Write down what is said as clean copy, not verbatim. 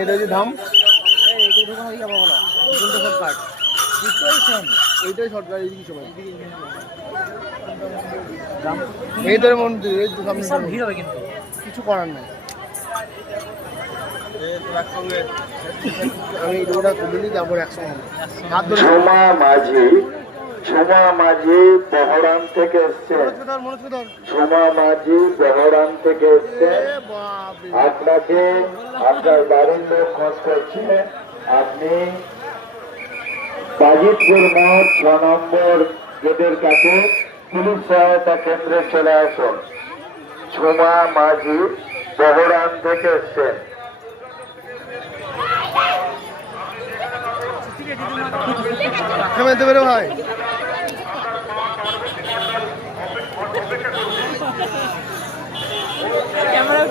এটা হচ্ছে ধাম, এইটাই শর্টকাট। এইদিকে সবাই এই তোর মন্দির, এই তো সামনে ভিড় হবে, কিন্তু কিছু করার নাই। আমি ওটা কমিনি, তারপর একসঙ্গে ঝুমা মাঝি, ঝুমা মাঝি বহরাম থেকে এসছেন। ঝুমা মাঝি বহরাম থেকে এসছেন। আপনাকে আপনার বাড়ির লোক খোঁজ করছে। আপনি বাজিতপুর মোড় 6 নম্বর গেটের কাছে পুলিশ সহায়তা কেন্দ্রে চলে আসুন। ঝুমা মাঝি বহরাম থেকে এসছেন। খেতে পারে ভাই, ক্যামেরা